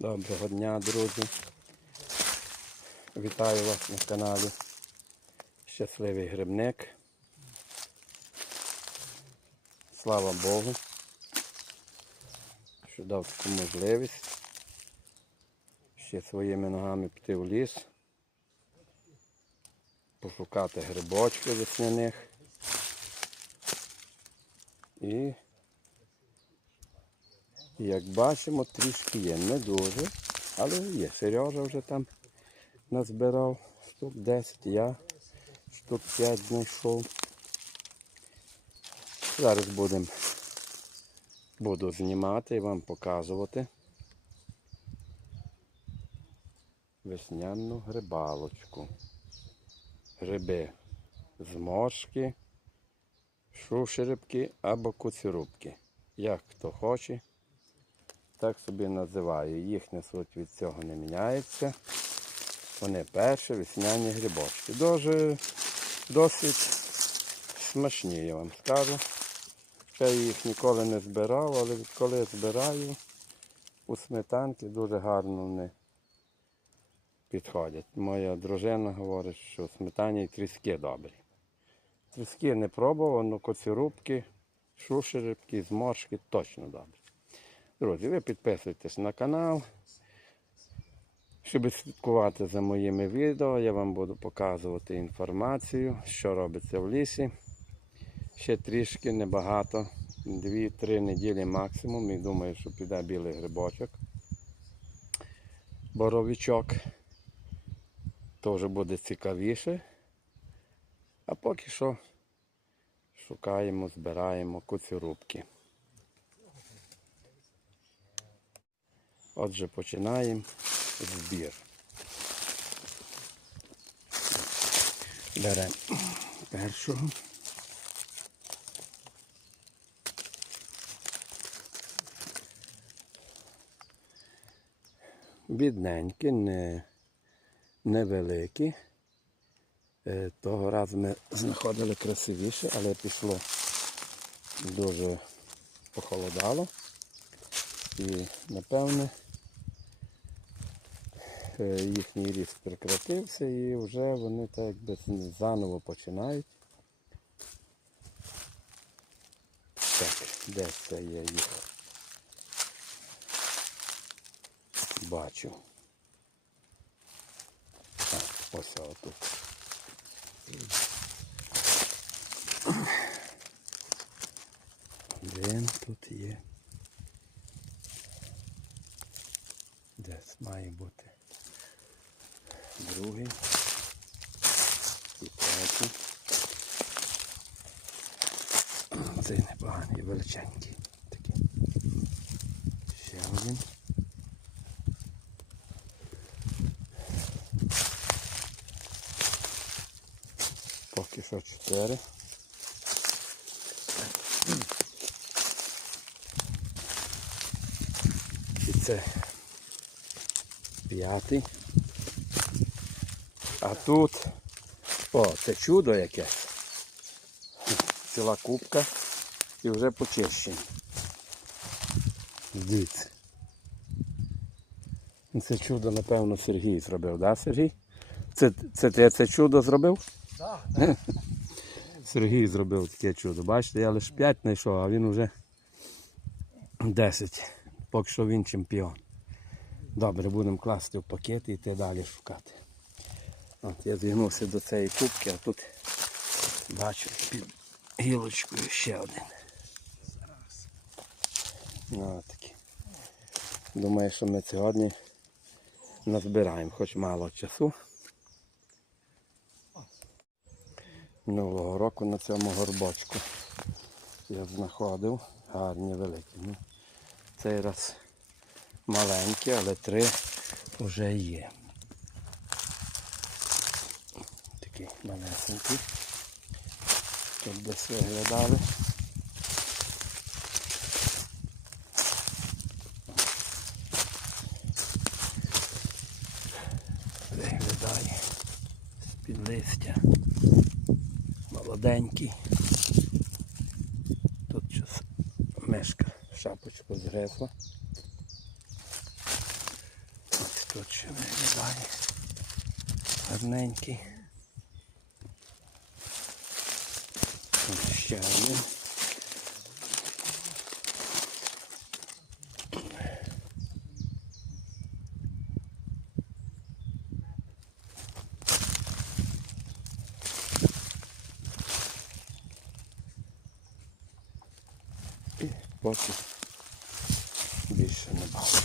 Доброго дня, друзі. Вітаю вас на каналі Щасливий Грибник. Слава Богу, що дав таку можливість ще своїми ногами піти в ліс, пошукати грибочки весняних і як бачимо, трішки є. Не дуже, але є. Сережа вже там назбирав штук 10, я штук 5 знайшов. Зараз будемо буду знімати і вам показувати весняну грибалочку. Гриби зморшки, шушерибки або куцюрубки. Як хто хоче, так собі називаю. Їхня суть від цього не міняється. Вони перші весняні грибочки. Дуже досить смачні, я вам скажу. Ще їх ніколи не збирав, але відколи збираю у сметанки дуже гарно вони підходять. Моя дружина говорить, що в сметані і тріски добрі. Тріски не пробував, але коцюрубки, шушерибки, зморшки точно добрі. Друзі, ви підписуйтесь на канал. Щоб слідкувати за моїми відео, я вам буду показувати інформацію, що робиться в лісі. Ще трішки небагато, 2-3 неділі максимум. І думаю, що піде білий грибочок. Боровичок. То вже буде цікавіше. А поки що шукаємо, збираємо куцюрубки. Отже, починаємо збір. Беремо першого. Бідненькі, не, невеликі. Е, Того разу ми знаходили красивіше, але пішло дуже похолодало. І напевне їхній ріст прекратився і вже вони так якби заново починають. Так, де це я їх бачу? Так, ось отут. Один тут є. Десь має бути другий і третій. Цей непоганий, величенький. Такий. Ще один. Поки що чотири. І це п'ятий. А тут, о, це чудо якесь. Ціла кубка і вже почищені. Дивіться. Це чудо, напевно, Сергій зробив, да, Сергій? Це, це ти це чудо зробив? Так, Сергій зробив таке чудо. Бачите, я лише 5 знайшов, а він вже 10. Поки що він чемпіон. Добре, будемо класти в пакет і йти далі шукати. От я звернувся до цієї кубки, а тут бачу під гілочкою ще один. Ну, такі. Думаю, що ми сьогодні назбираємо хоч мало часу. Минулого року на цьому горбочку я знаходив гарні великі. Ну, цей раз маленькі, але три вже є. Такі малесенькі. Тут десь виглядали. Виглядає з-під листя. Молоденький. Тут щось мешка шапочку згризла. Тут ще виглядає. Гарненький. Тут ще один. І поки більше не бачу.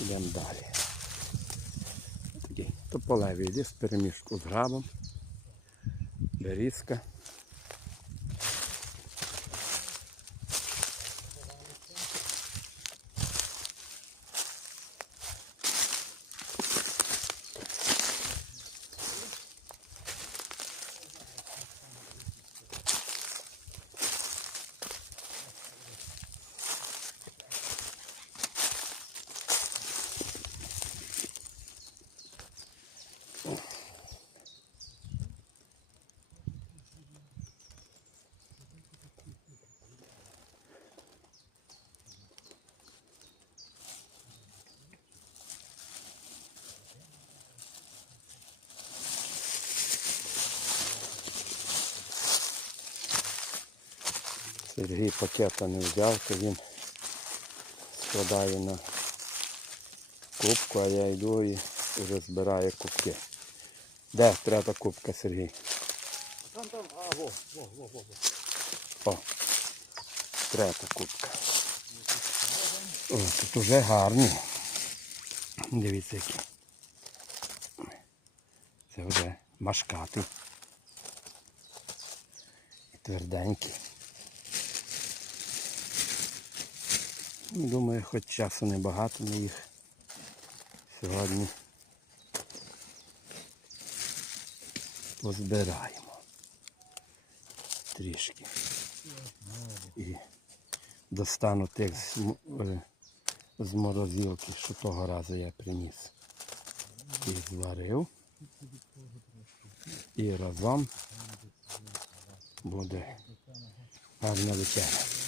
Йдемо далі. Такий тополевий ліс, перемішку з грабом, берізка. Сергій пакета не взяв, то він складає на кубку, а я йду і вже збираю кубки. Де третя кубка, Сергій? Там там, а, во, во, во, во. О, третя кубка. О, тут уже гарні. Дивіться які. Це вже машкатий. І тверденький. Думаю, хоч часу небагато ми їх сьогодні позбираємо. Трішки. І достану тих е, з морозилки, що того разу я приніс. І зварив. І разом буде гарна вечеря.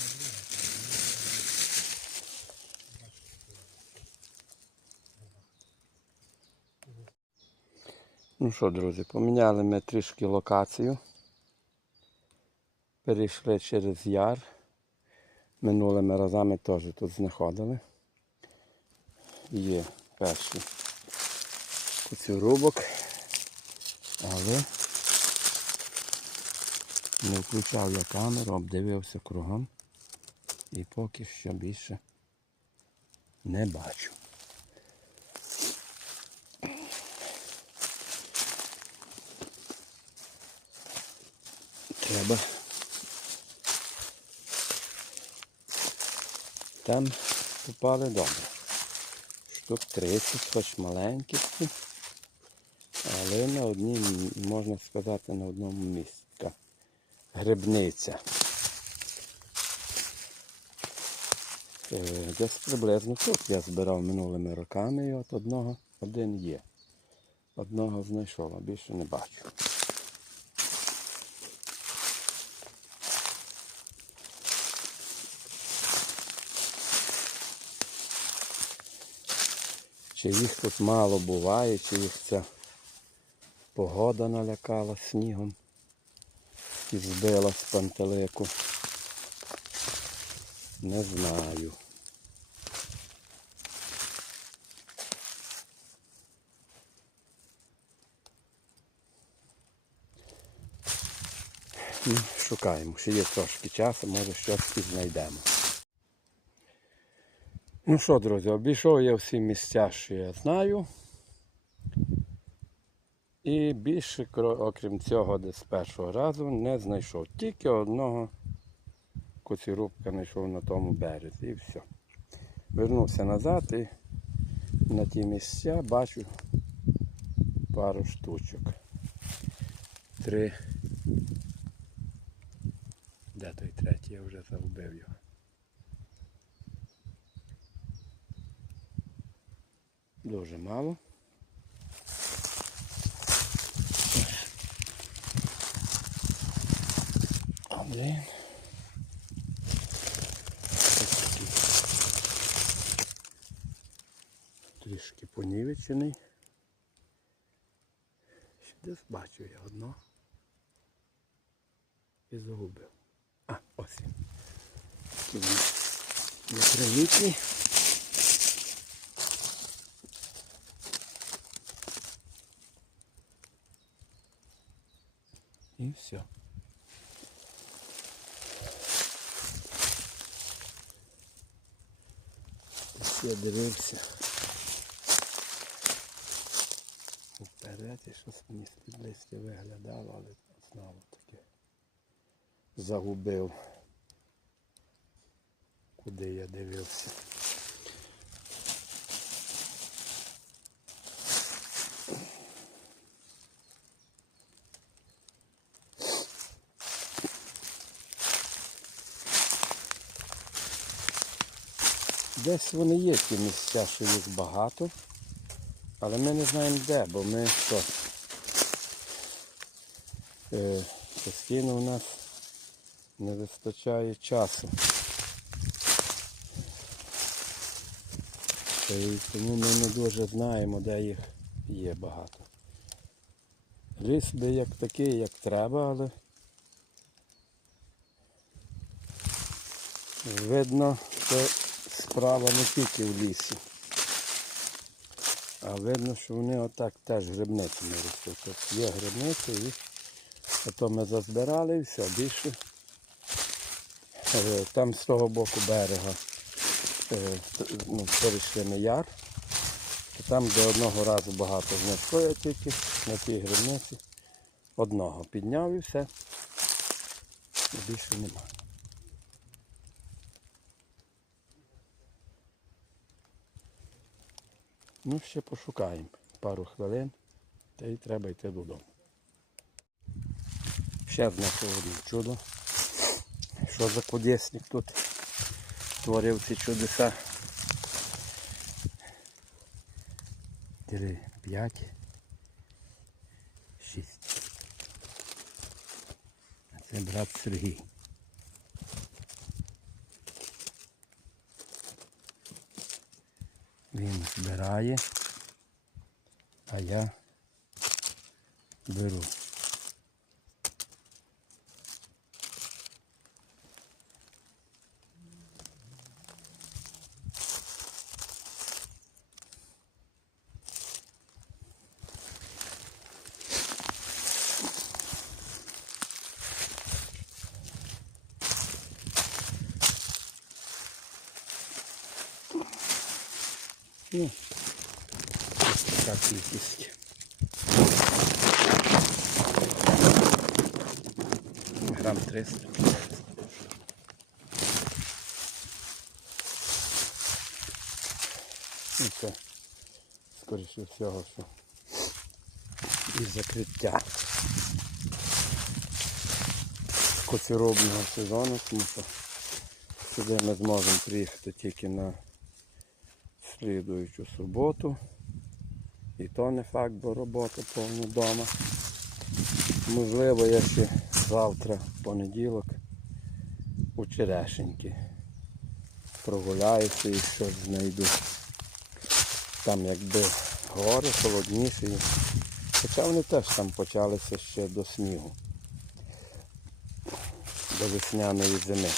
Ну що, друзі, поміняли ми трішки локацію. Перейшли через яр. Минулими разами теж тут знаходили. Є перший куцюрубок, але не включав я камеру, обдивився кругом і поки що більше не бачу. Треба там попали добре. Штук 30, хоч маленькі, але на одній, можна сказати, на одному місці. Грибниця. Е, Десь приблизно тут я збирав минулими роками і от одного один є. Одного знайшов, а більше не бачу. Чи їх тут мало буває, чи їх ця погода налякала снігом і збила з пантелику. Не знаю. Ну, шукаємо, ще є трошки часу, може щось і знайдемо. Ну що, друзі, обійшов я всі місця, що я знаю. І більше, окрім цього, десь з першого разу не знайшов. Тільки одного коцірубка знайшов на тому березі і все. Вернувся назад і на ті місця бачу пару штучок. Три. Де той третій? Я вже загубив його. Дуже мало. Один. Трішки понівечений. Ще десь бачу я одно. І загубив. А, ось він. Непримітний. І все. Ось Я дивився. Вперед щось мені з-під виглядало, але знову таки загубив, куди я дивився. Десь вони є ті місця, що їх багато, але ми не знаємо де, бо ми що. Е, постійно у нас не вистачає часу. Й тому ми не дуже знаємо, де їх є багато. Ліс би як такий, як треба, але видно, що справа не тільки в лісі. А видно, що вони отак теж грибницями ростуть. Тут є грибниці і ото ми зазбирали все, більше. Е, Там з того боку берега е, ну, перейшли на яр. Там, де одного разу багато знайшло я тільки на тій грибниці. Одного підняв і все. Більше немає. Ну, ще пошукаємо пару хвилин, та й треба йти додому. Ще знайшов одне чудо. Що за кудесник тут творив ці чудеса? Диви, п'ять, шість. Це брат Сергій. Він збирає, а я беру. Ну, ось така кількість. Грам 300. І це, скоріше всього, що і закриття коціробного сезону, тому що сюди ми зможемо приїхати тільки на слідуючу суботу. І то не факт, бо робота повна вдома. Можливо, я ще завтра, понеділок, у Черешеньки прогуляюся і щось знайду. Там якби гори холодніші. Хоча вони теж там почалися ще до снігу. До весняної зими.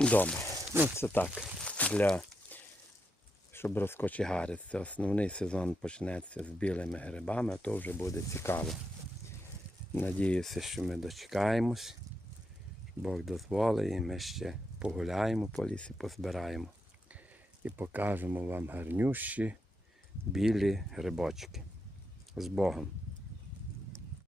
Добре. Ну це так. Для щоб розкочегаритися. Основний сезон почнеться з білими грибами, а то вже буде цікаво. Надіюся, що ми дочекаємось. Бог дозволить і ми ще погуляємо по лісі, позбираємо. І покажемо вам гарнющі білі грибочки. З Богом!